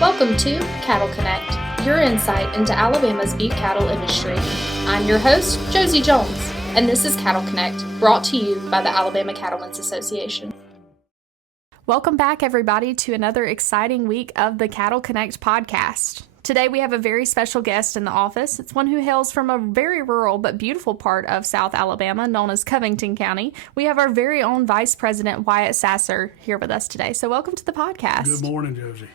Welcome to Cattle Connect, your insight into Alabama's beef cattle industry. I'm your host, Josie Jones, and this is Cattle Connect, brought to you by the Alabama Cattlemen's Association. Welcome back, everybody, to another exciting week of the Cattle Connect podcast. Today we have a very special guest in the office. It's one who hails from a very rural but beautiful part of South Alabama known as Covington County. We have our very own Vice President Wyatt Sasser here with us today. So welcome to the podcast. Good morning, Josie.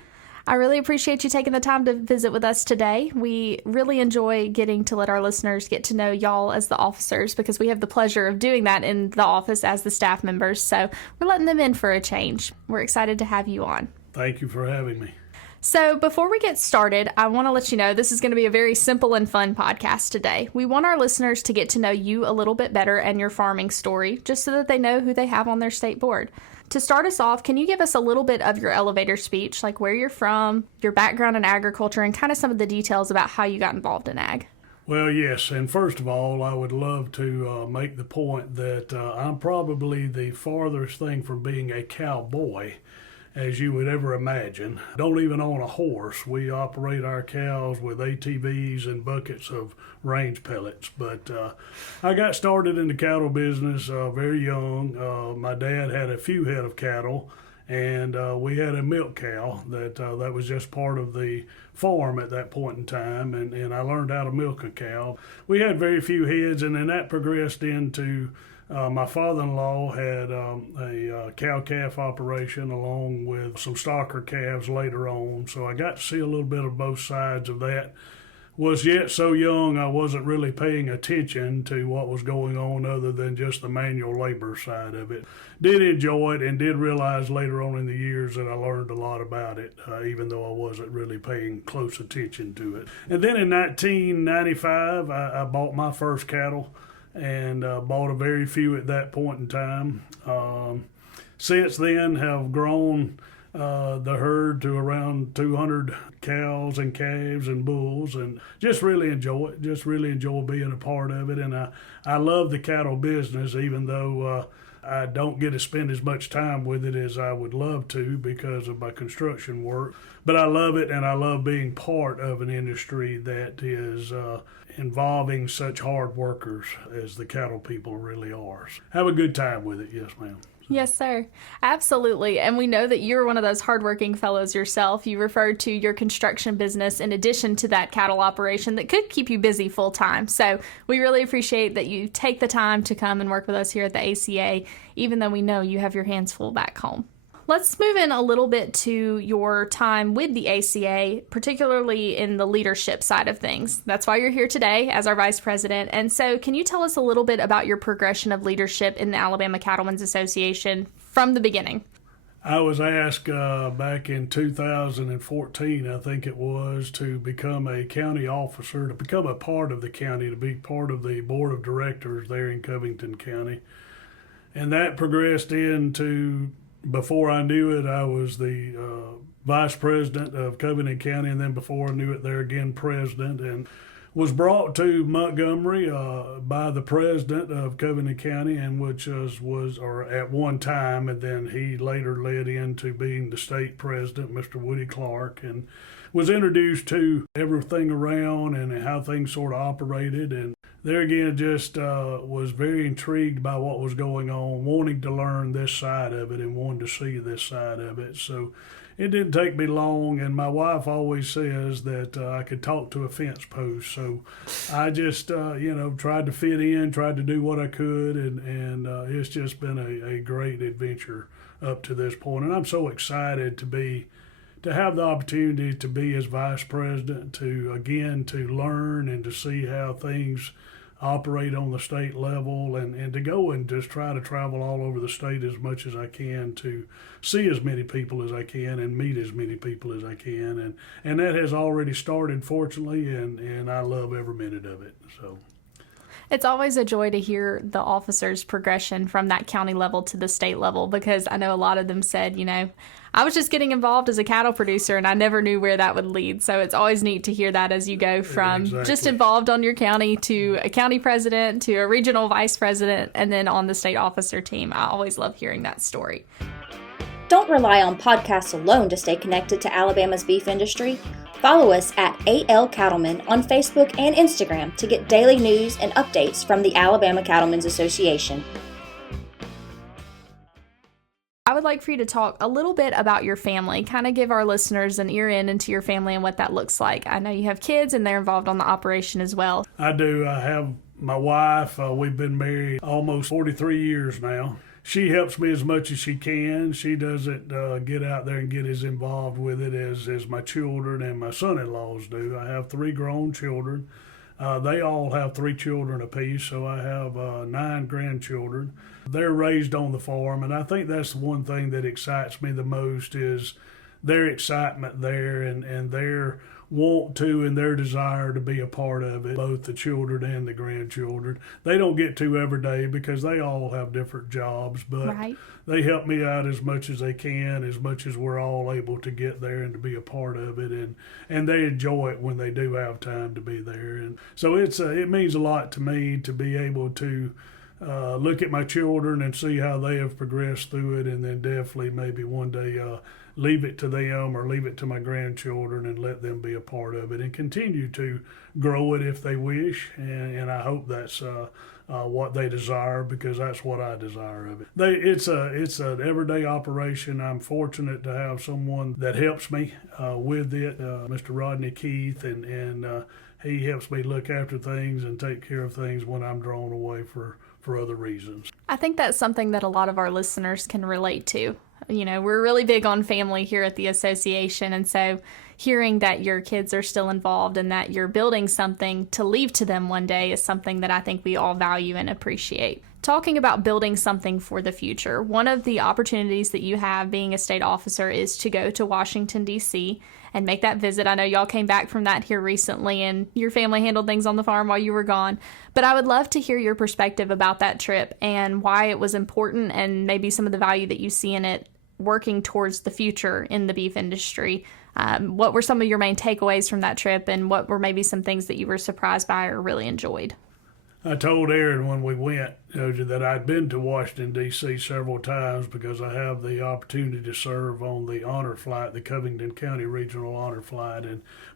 I really appreciate you taking the time to visit with us today. We really enjoy getting to let our listeners get to know y'all as the officers because we have the pleasure of doing that in the office as the staff members. So we're letting them in for a change. We're excited to have you on. Thank you for having me. So before we get started, I want to let you know this is going to be a very simple and fun podcast today. We want our listeners to get to know you a little bit better and your farming story, just so that they know who they have on their state board. To start us off, can you give us a little bit of your elevator speech, like where you're from, your background in agriculture, and kind of some of the details about how you got involved in ag? Well, yes, and first of all, I would love to make the point that I'm probably the farthest thing from being a cowboy as you would ever imagine. Don't even own a horse. We operate our cows with ATVs and buckets of range pellets. But I got started in the cattle business very young. My dad had a few head of cattle, and we had a milk cow that was just part of the farm at that point in time, and I learned how to milk a cow. We had very few heads, and then that progressed into my father-in-law had a cow-calf operation along with some stocker calves later on, so I got to see a little bit of both sides of that. Was yet so young I wasn't really paying attention to what was going on other than just the manual labor side of it. Did enjoy it and did realize later on in the years that I learned a lot about it, even though I wasn't really paying close attention to it. And then in 1995, I bought my first cattle and bought a very few at that point in time. Since then have grown the herd to around 200 cows and calves and bulls, and just really enjoy it. Just really enjoy being a part of it. And I love the cattle business, even though I don't get to spend as much time with it as I would love to because of my construction work. But I love it, and I love being part of an industry that is involving such hard workers as the cattle people really are. Have a good time with it. Yes, ma'am. Yes, sir. Absolutely. And we know that you're one of those hardworking fellows yourself. You referred to your construction business in addition to that cattle operation that could keep you busy full time. So we really appreciate that you take the time to come and work with us here at the ACA, even though we know you have your hands full back home. Let's move in a little bit to your time with the ACA, particularly in the leadership side of things. That's why you're here today as our vice president. And so can you tell us a little bit about your progression of leadership in the Alabama Cattlemen's Association from the beginning? I was asked back in 2014, I think it was, to become a county officer, to become a part of the county, to be part of the board of directors there in Covington County. And that progressed into, before I knew it, I was the vice president of Covington County, and then before I knew it, there again, president, and was brought to Montgomery by the president of Covington County, and which was at one time, and then he later led into being the state president, Mr. Woody Clark, and was introduced to everything around and how things sort of operated. And there again, just was very intrigued by what was going on, wanting to learn this side of it and wanting to see this side of it. So it didn't take me long, and my wife always says that I could talk to a fence post. So I just, tried to fit in, tried to do what I could, and it's just been a great adventure up to this point. And I'm so excited to have the opportunity to be as vice president, to learn and to see how things operate on the state level, and to go and just try to travel all over the state as much as I can to see as many people as I can and meet as many people as I can. And that has already started, fortunately, and I love every minute of it. So It's always a joy to hear the officers' progression from that county level to the state level, because I know a lot of them said, I was just getting involved as a cattle producer and I never knew where that would lead. So it's always neat to hear that as you go from just involved on your county to a county president to a regional vice president and then on the state officer team. I always love hearing that story. Don't rely on podcasts alone to stay connected to Alabama's beef industry. Follow us at AL Cattlemen on Facebook and Instagram to get daily news and updates from the Alabama Cattlemen's Association. I would like for you to talk a little bit about your family, kind of give our listeners an ear into your family and what that looks like. I know you have kids and they're involved on the operation as well. I do. I have my wife. We've been married almost 43 years now. She helps me as much as she can. She doesn't get out there and get as involved with it as my children and my son-in-laws do. I have 3 grown children. They all have 3 children apiece, so I have 9 grandchildren. They're raised on the farm, and I think that's the one thing that excites me the most is their excitement there and their want to and their desire to be a part of it, both the children and the grandchildren. They don't get to every day because they all have different jobs, but Right. They help me out as much as they can, as much as we're all able to get there and to be a part of it, and they enjoy it when they do have time to be there. And so it means a lot to me to be able to look at my children and see how they have progressed through it, and then definitely maybe one day leave it to them or leave it to my grandchildren and let them be a part of it and continue to grow it if they wish. And I hope that's what they desire, because that's what I desire of it. It's an everyday operation. I'm fortunate to have someone that helps me with it, Mr. Rodney Keith, and he helps me look after things and take care of things when I'm drawn away for other reasons. I think that's something that a lot of our listeners can relate to. You know, we're really big on family here at the association, and so hearing that your kids are still involved and that you're building something to leave to them one day is something that I think we all value and appreciate. Talking about building something for the future, one of the opportunities that you have being a state officer is to go to Washington, D.C. and make that visit. I know y'all came back from that here recently and your family handled things on the farm while you were gone. But I would love to hear your perspective about that trip and why it was important and maybe some of the value that you see in it working towards the future in the beef industry. What were some of your main takeaways from that trip, and what were maybe some things that you were surprised by or really enjoyed? I told Aaron when we went that I'd been to Washington, D.C. several times because I have the opportunity to serve on the honor flight, the Covington County Regional Honor Flight,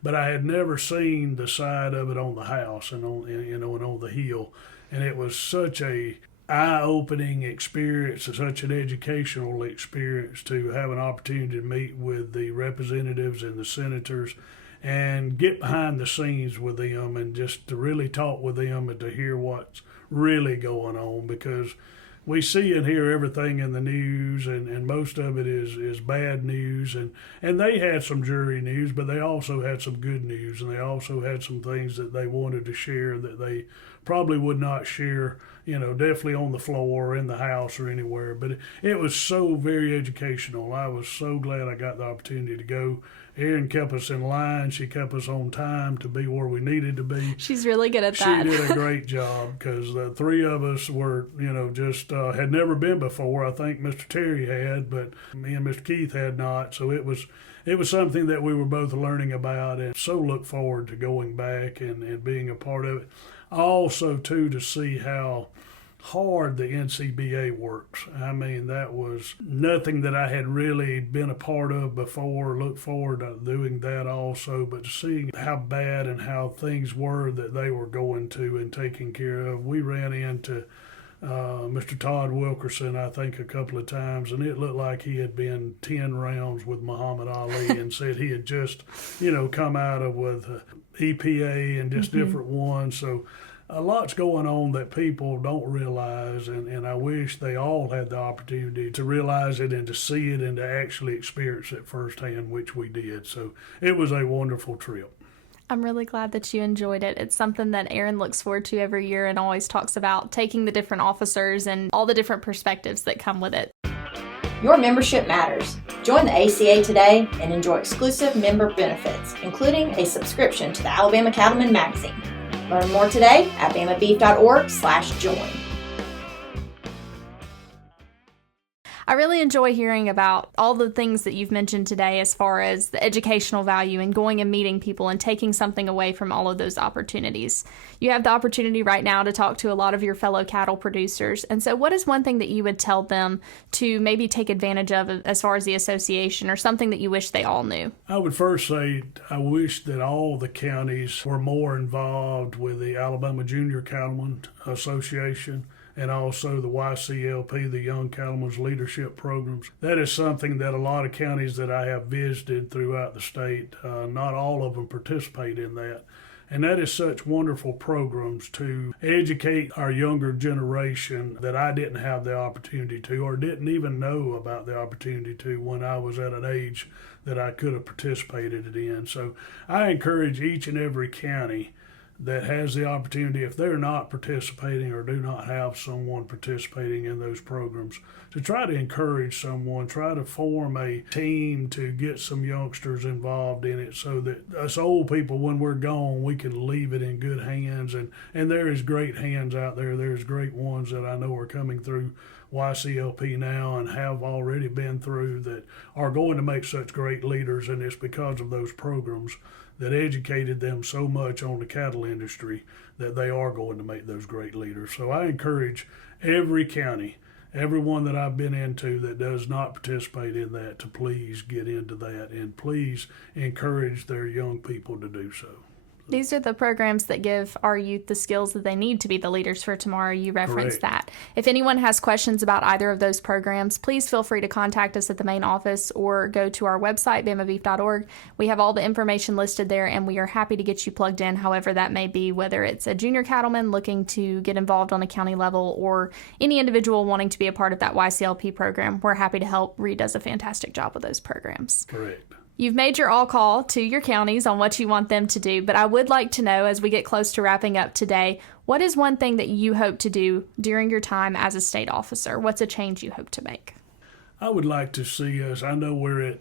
but I had never seen the side of it on the house and on the hill, and it was such a eye-opening experience, such an educational experience to have an opportunity to meet with the representatives and the senators and get behind the scenes with them and just to really talk with them and to hear what's really going on, because we see and hear everything in the news, and most of it is bad news, and they had some jury news, but they also had some good news, and they also had some things that they wanted to share that they probably would not share, definitely on the floor or in the house or anywhere. But it was so very educational. I was so glad I got the opportunity to go. Erin kept us in line. She kept us on time to be where we needed to be. She's really good at that. She did a great job, because the 3 of us were, just had never been before. I think Mr. Terry had, but me and Mr. Keith had not. So it was something that we were both learning about, and so look forward to going back and being a part of it. Also, too, to see how hard the NCBA works. I mean, that was nothing that I had really been a part of before. Look forward to doing that also, but seeing how bad and how things were that they were going to and taking care of. We ran into Mr. Todd Wilkerson, I think, a couple of times, and it looked like he had been 10 rounds with Muhammad Ali and said he had just, come out of with EPA and just different ones. So a lot's going on that people don't realize, and I wish they all had the opportunity to realize it and to see it and to actually experience it firsthand, which we did. So it was a wonderful trip. I'm really glad that you enjoyed it. It's something that Aaron looks forward to every year and always talks about, taking the different officers and all the different perspectives that come with it. Your membership matters. Join the ACA today and enjoy exclusive member benefits, including a subscription to the Alabama Cattlemen magazine. Learn more today at bamabeef.org/join. I really enjoy hearing about all the things that you've mentioned today as far as the educational value and going and meeting people and taking something away from all of those opportunities. You have the opportunity right now to talk to a lot of your fellow cattle producers. And so what is one thing that you would tell them to maybe take advantage of as far as the association, or something that you wish they all knew? I would first say I wish that all the counties were more involved with the Alabama Junior Cattlemen Association and also the YCLP, the Young Cattlemen's Leadership Programs. That is something that a lot of counties that I have visited throughout the state, not all of them participate in that. And that is such wonderful programs to educate our younger generation that I didn't have the opportunity to, or didn't even know about the opportunity to when I was at an age that I could have participated in. So I encourage each and every county that has the opportunity, if they're not participating or do not have someone participating in those programs, to try to encourage someone, try to form a team to get some youngsters involved in it so that us old people, when we're gone, we can leave it in good hands. And there is great hands out there. There's great ones that I know are coming through YCLP now and have already been through that are going to make such great leaders, and it's because of those programs that educated them so much on the cattle industry that they are going to make those great leaders. So I encourage every county, everyone that I've been into that does not participate in that, to please get into that and please encourage their young people to do so. These are the programs that give our youth the skills that they need to be the leaders for tomorrow. You referenced that. If anyone has questions about either of those programs, please feel free to contact us at the main office or go to our website, bamabeef.org. We have all the information listed there, and we are happy to get you plugged in, however that may be, whether it's a junior cattleman looking to get involved on a county level or any individual wanting to be a part of that YCLP program. We're happy to help. Reed does a fantastic job with those programs. Correct. You've made your all call to your counties on what you want them to do, but I would like to know, as we get close to wrapping up today, what is one thing that you hope to do during your time as a state officer? What's a change you hope to make? I would like to see us, I know we're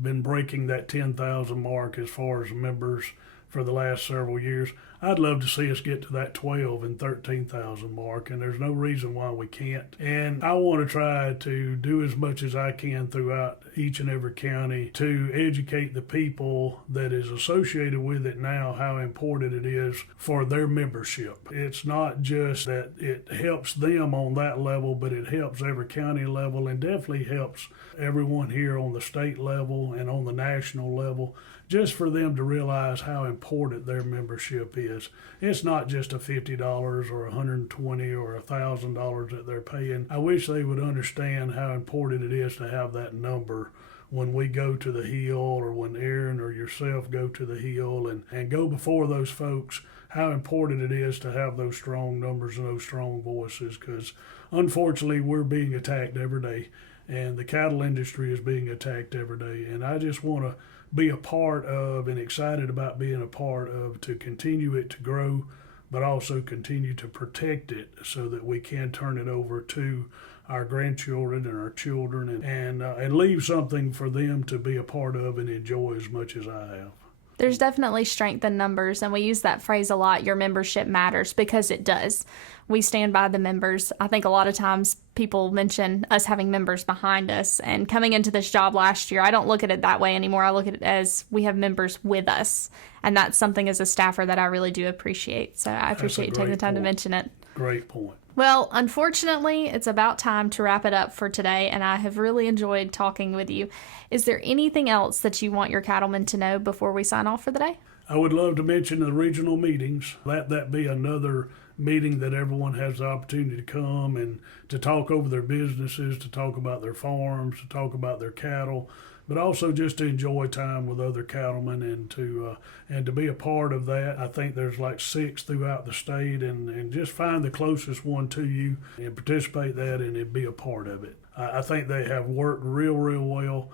been breaking that 10,000 mark as far as members for the last several years. I'd love to see us get to that 12 and 13,000 mark, and there's no reason why we can't. And I want to try to do as much as I can throughout each and every county to educate the people that is associated with it now how important it is for their membership. It's not just that it helps them on that level, but it helps every county level and definitely helps everyone here on the state level and on the national level, just for them to realize how important their membership is. It's not just a $50 or $120 or $1,000 that they're paying. I wish they would understand how important it is to have that number when we go to the hill, or when Aaron or yourself go to the hill and go before those folks, how important it is to have those strong numbers and those strong voices, because unfortunately we're being attacked every day, and the cattle industry is being attacked every day. And I just want to be a part of and excited about being a part of to continue it to grow, but also continue to protect it so that we can turn it over to our grandchildren and our children and leave something for them to be a part of and enjoy as much as I have. There's definitely strength in numbers, and we use that phrase a lot, your membership matters, because it does. We stand by the members. I think a lot of times people mention us having members behind us, and coming into this job last year, I don't look at it that way anymore. I look at it as we have members with us, and that's something as a staffer that I really do appreciate. So I appreciate you taking the time to mention it. Great point. Well, unfortunately, it's about time to wrap it up for today, and I have really enjoyed talking with you. Is there anything else that you want your cattlemen to know before we sign off for the day? I would love to mention the regional meetings. That be another meeting that everyone has the opportunity to come and to talk over their businesses, to talk about their farms, to talk about their cattle, but also just to enjoy time with other cattlemen and to be a part of that. I think there's like 6 throughout the state, and just find the closest one to you and participate in that and be a part of it. I think they have worked real well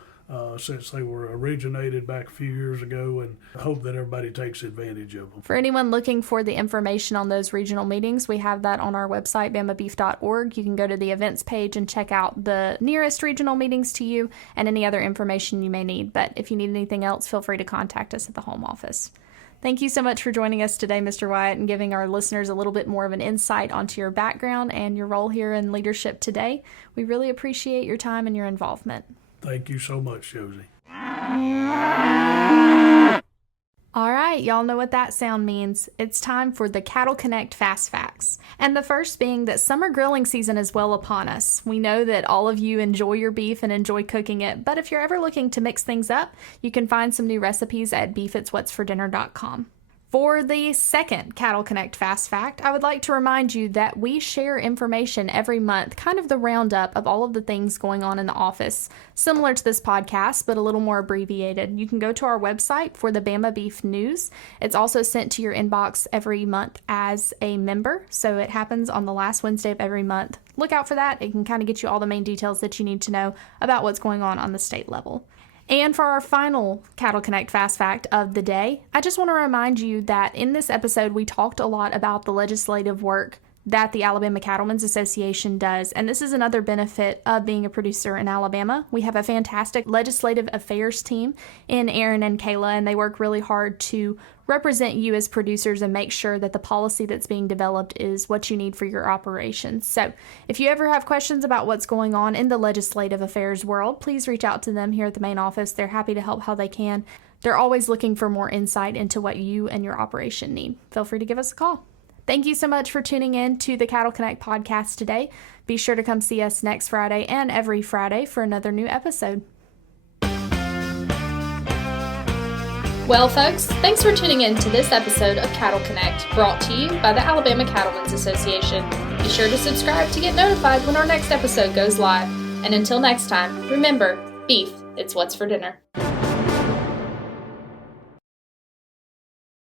since they were originated back a few years ago, and I hope that everybody takes advantage of them. For anyone looking for the information on those regional meetings, we have that on our website, bamabeef.org. You can go to the events page and check out the nearest regional meetings to you and any other information you may need. But if you need anything else, feel free to contact us at the home office. Thank you so much for joining us today, Mr. Wyatt, and giving our listeners a little bit more of an insight onto your background and your role here in leadership today. We really appreciate your time and your involvement. Thank you so much, Josie. All right, y'all know what that sound means. It's time for the Cattle Connect Fast Facts. And the first being that summer grilling season is well upon us. We know that all of you enjoy your beef and enjoy cooking it, but if you're ever looking to mix things up, you can find some new recipes at beefitswhatsfordinner.com. For the second Cattle Connect Fast Fact, I would like to remind you that we share information every month, kind of the roundup of all of the things going on in the office, similar to this podcast, but a little more abbreviated. You can go to our website for the Bama Beef News. It's also sent to your inbox every month as a member, so it happens on the last Wednesday of every month. Look out for that. It can kind of get you all the main details that you need to know about what's going on the state level. And for our final Cattle Connect Fast Fact of the day, I just want to remind you that in this episode, we talked a lot about the legislative work that the Alabama Cattlemen's Association does. And this is another benefit of being a producer in Alabama. We have a fantastic legislative affairs team in Aaron and Kayla, and they work really hard to represent you as producers and make sure that the policy that's being developed is what you need for your operations. So if you ever have questions about what's going on in the legislative affairs world, please reach out to them here at the main office. They're happy to help how they can. They're always looking for more insight into what you and your operation need. Feel free to give us a call. Thank you so much for tuning in to the Cattle Connect podcast today. Be sure to come see us next Friday and every Friday for another new episode. Well, folks, thanks for tuning in to this episode of Cattle Connect, brought to you by the Alabama Cattlemen's Association. Be sure to subscribe to get notified when our next episode goes live. And until next time, remember, beef, it's what's for dinner.